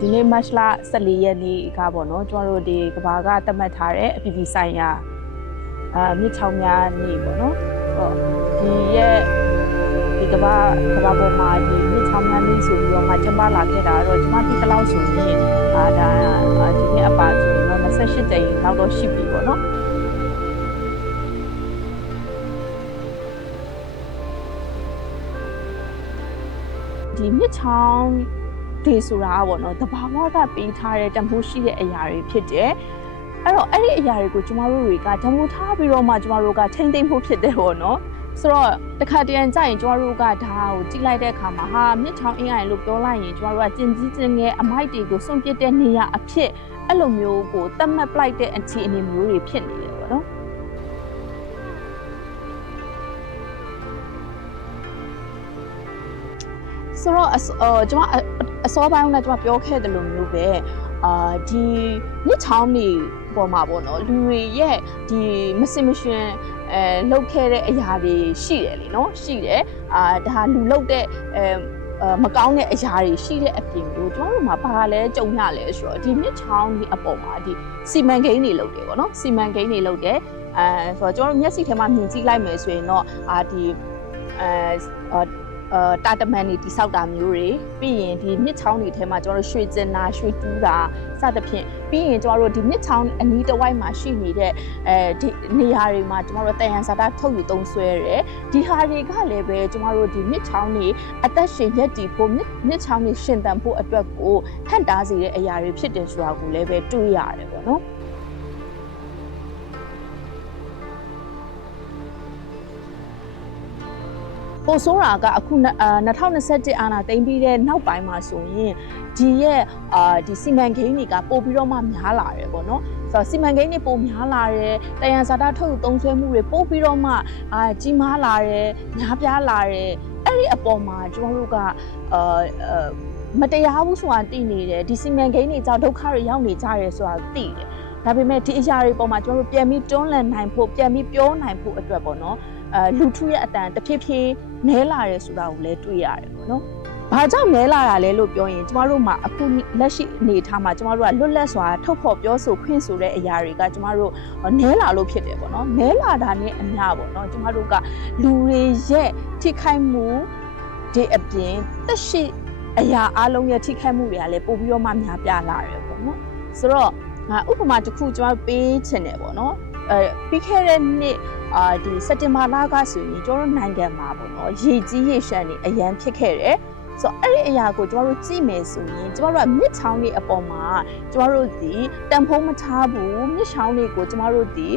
ဒီနေ့မတ်လ14ရက်နေ့ကပေါ့နော်ကျွန်တော်တို့ဒီကဘာကသတ်မှတ်ထားတဲ့အပြည်ပြည်ဆိုင်ရာမြစ်ချောင်းများနေ့ပေါ့နော်ဒီရဲ့ဒီကဘာပေါ်မှာဒီမြစ်ချောင်းများနေ့ဆိုပြီးတော့မှကျမလာခဲ့တာတော့ကျမဒီတစ်လောက်ဆိုရင်ဒါဒီနေ့အပါဆိုရင်တော့28ကြိမ်လောက်တော့ရှိပြီပေါ့နော်ဒီမြစ်ချောင်းဒီဆိုတာပေါ့နော်တဘာဝကပေးထားတဲ့တန်ဖိုးရှိတဲ့အရာတွေဖြစ်တယ်အဲ့တော့အဲ့ဒီအရာတွေကိုကျမတို့တွေကတန်ဖိုးထားပြီးတော့မှကျမတို့ကထိမ့်သိမ့်ဖို့ဖြစ်တယ်ပေါ့နော်ဆိုတော့တခါတရံကြရင်ကျမတို့ကဒါကိုကြည့်လိုက်တဲ့အခါမှာဟာမြစ်ချောင်းအင်းအိုင်လို့ပြောလိုက်ရင်ကျမတို့ကကျင်ကြီးကျင်ငယ်အမိုက်တွေကိုစွန့်ပစ်တဲ့နေရာအဖြစ်အဲ့လိုမျိုးကိုသတ်မှတ်ပလိုက်တဲ့အခြေအနေမျိုးတွေဖြစ်နေတယ်ပေါ့နော်ဆိုတော့ကျွန်မအစောပိုင်းကကျွန်မပြောခဲ့တယ်လို့မျိုးပဲဒီမြစ်ချောင်းတွေပေါ်မှာပေါ့နော်လူတွေရဲ့ဒီမစင်မရှင်လောက်ခဲ့တဲ့အရာတွေရှိတယ်လीနော်ရှိတယ်ဒါလူလောက်တဲ့မကောင်းတဲ့အရာတွေရှိတဲ့အပြင်ကိုကျွန်တော်တို့မှာဘာလဲကြုံရလဲဆိုတော့ဒီမြစ်ချောင်းဒီအပေါ်မှာဒီစီမံကိန်းတွေလုပ်တယ်ပေါ့နော်စီမံကိန်းတွေလုပ်တယ်ဆိုတော့ကျွန်တော်တို့မျက်စိထဲမှာမြင်ကြည့်လိုက်မယ်ဆိုရင်တော့ဒီတာတမန်တွေတိဆောက်တာမျိုးတွေပြီးရင်ဒီမြစ်ချောင်းတွေထဲမှာကျွန်တော်တို့ရွှေကျင်နာရွှေတူးတာစသဖြင့်ပြီးရင်ကျွန်တော်တို့ဒီမြစ်ချောင်းအနီးတစ်ဝိုက်မှာရှိနေတဲ့ဒီနေရာတွေမှာကျွန်တော်တို့တယံဇာတထုတ်ယူသုံးစွဲရတယ်ဒီဟာတွေကလည်းပဲကျွန်တော်တို့ဒီမြစ်ချောင်းတွေအသက်ရှင်ရက်တည်ဖို့မြစ်ချောင်းတွေရှင်သန်ဖို့အတွက်ကိုဟန့်တားစေတဲ့အရာတွေဖြစ်တယ်ဆိုတာကိုလည်းပဲတွေ့ရတယ်ပေါ့နော်ပိုဆိုးတာကအခု2021အာဏာသိမ်းပြီးတဲ့နောက်ပိုင်းမှာဆိုရင်ဒီရဲ့ဒီစီမံကိန်းတွေကပို့ပြီးတော့မှများလာတယ်ပေါ့နော်ဆိုတော့စီမံကိန်းတွေပိုများလာတယ်တယံဇာတထုတ်ယူသုံးစွဲမှုတွေပို့ပြီးတော့မှကြီးမားလာတယ်များပြားလာတယ်အဲ့ဒီအပေါ်မှာကျွန်တော်တို့ကမတရားဘူးဆိုတာသိနေတယ်ဒီစီမံကိန်းတွေကြောင့်ဒုက္ခတွေရောက်နေကြတယ်ဆိုတာသိတယ်ဒါပေမဲ့ဒီအရာတွေပေါ်မှာကျွန်တော်တို့ပြန်ပြီးတွန်းလှန်နိုင်ဖို့ပြန်ပြီးပြောနိုင်ဖို့အတွက်ပေါ့နော်လူထုရဲ့အတန်တဖြည်းဖြည်းနဲလာတယ်ဆိုတာကိုလည်းတွေ့ရတယ်ပေါ့နော်။ဘာကြောင့်နဲလာတာလဲလို့ပြောရင်ကျမတို့မှာအခုလက်ရှိအနေထားမှာကျမတို့ကလွတ်လပ်စွာထုတ်ဖော်ပြောဆိုခွင့်ဆိုတဲ့အရာတွေကကျမတို့နဲလာလို့ဖြစ်တယ်ပေါ့နော်။နဲလာတာနဲ့အမျှပေါ့နော်ကျမတို့ကလူတွေရဲ့ထိခိုက်မှုဒီအပြင်သက်ရှိအရာအလုံးရဲ့ထိခိုက်မှုတွေကလည်းပိုပြီးတော့မှများပြားလာတယ်ပေါ့နော်။ဆိုတော့ဥပမာတစ်ခုကျမတို့ပေးချင်တယ်ပေါ့နော်။ပြီးခဲ့တဲ့နှစ်ဒီစက်တင်ဘာလကဆိုရင်ကျွန်တော်တို့နိုင်ငံမှာပေါ့နော်ရေကြီးရေရှမ်းတွေအရန်ဖြစ်ခဲ့တယ်ဆိုတော့အဲ့ဒီအရာကိုကျွန်တော်တို့ကြည့်မယ်ဆိုရင်ကျွန်တော်တို့ကမြစ်ချောင်းတွေအပေါ်မှာကျွန်တော်တို့ဒီတန်ဖိုးမထားဘူးမြစ်ချောင်းတွေကိုကျွန်တော်တို့ဒီ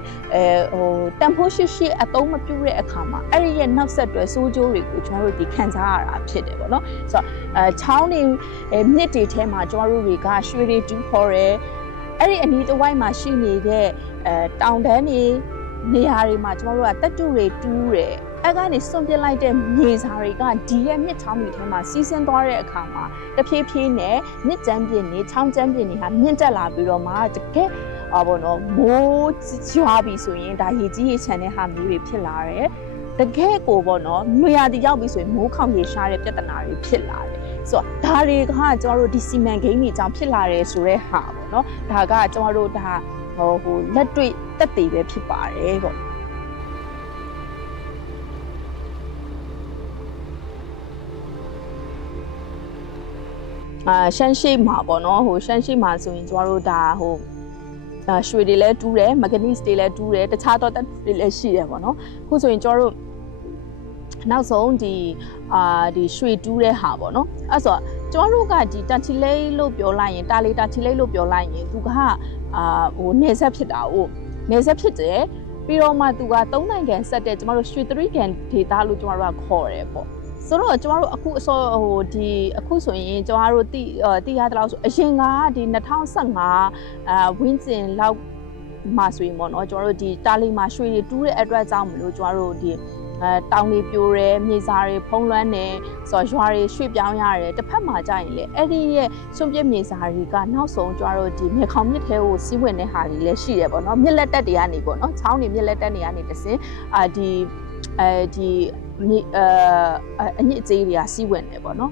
တန်ဖိုးရှိအသုံးမပြုတဲ့အခါမှာအဲ့ဒီရဲ့နောက်ဆက်တွဲဆိုးကျိုးတွေကိုကျွန်တော်တို့ဒီခံစားရတာဖြစ်တယ်ပေါ့နော်ဆိုတော့ချောင်းတွေမြစ်တွေထဲမှာကျွန်တော်တို့တွေကရွှေတွေတူးခေါ်တယ်အဲ့ဒီအနီးတစ်ဝိုက်မှာရှိနေတဲ့တောင်တန်းတွေနေရာတွေမှာကျွန်တော်တို့ကတက်တူတွေတူးတယ်အဲ့ကနေစွန့်ပစ်လိုက်တဲ့မြေစာတွေကဒီရဲ့မြစ်ချောင်းတွေထဲမှာစီးဆင်းသွားတဲ့အခါမှာတဖြည်းဖြည်းနဲ့မြစ်ကျန်းပြင်းတွေချောင်းကျန်းပြင်းတွေဟာမြင့်တက်လာပြီးတော့မှတကယ်ဘောနော်မိုးရွာပြီဆိုရင်ဒါရေကြီးရေချမ်းတဲ့ဟာမျိုးတွေဖြစ်လာတယ်တကယ်ကိုဘောနော်နွေရာသီရောက်ပြီဆိုရင်မိုးခေါင်ရေရှားတဲ့ပြဿနာတွေဖြစ်လာတယ်ဆိုတော့ဒါတွေကကျွန်တော်တို့ဒီစီမံကိန်းတွေကြောင့်ဖြစ်လာတယ်ဆိုတဲ့ဟာပေါ့နော်ဒါကကျွန်တော်တို့ဒါဟိုလက်တွေ့တက်တည်ပဲဖြစ်ပါတယ်ပေါ့ရှမ်းရှိမှာပေါ့နော်ဟိုရှမ်းရှိမှာဆိုရင်ကျမတို့ဒါဟိုရွှေတွေလည်းတူးတယ်မဂနီစ်တွေလည်းတူးတယ်တခြားတော့တက်တွေလည်းရှိတယ်ပေါ့နော်အခုဆိုရင်ကျမတို့နောက်ဆုံးဒီရွှေတူးတဲ့ဟာပေါ့နော်အဲ့ဆိုကျမတို့ကဒီတာချီလိတ်လို့ပြောလိုက်ရင်တာလီတာချီလိတ်လို့ပြောလိုက်ရင်သူကဟိုနေဆက်ဖြစ်တာကိုနေဆက်ဖြစ်တယ်ပြီးတော့မှသူက3နိုင်ငံဆက်တဲ့ကျမတို့ရွှေ3ကန်ဒေတာလို့ကျမတို့ကခေါ်တယ်ပေါ့ဆိုတော့ကျမတို့အခုအစောဟိုဒီအခုဆိုရင်ကျမတို့တိရတဲ့လောက်ဆိုအရင်ကဒီ2015ဝင်းကျင်လောက်မှဆိုရင်ပေါ့နော်ကျမတို့ဒီတာလီမှာရွှေတွေတူးတဲ့အတွက်ကြောင့်မလို့ကျမတို့ဒီတောင်တွေပြိုတယ်မြေစာတွေဖုံးလွှမ်းတယ်ဆိုတော့ရွာတွေရွှေ့ပြောင်းရတယ်တစ်ဖက်မှာကြာရင်လေအဲ့ဒီရဲ့စွန့်ပစ်မြေစာတွေကနောက်ဆုံးကျတို့ဒီမြေခေါင်မြစ်ထဲကိုစီးဝင်တဲ့ဟာတွေလည်းရှိတယ်ပေါ့နော်မြစ်လက်တက်တွေကနေပေါ့နော်ချောင်းတွေမြစ်လက်တက်တွေကနေတစင်းဒီအညစ်အကြေးတွေကစီးဝင်တယ်ပေါ့နော်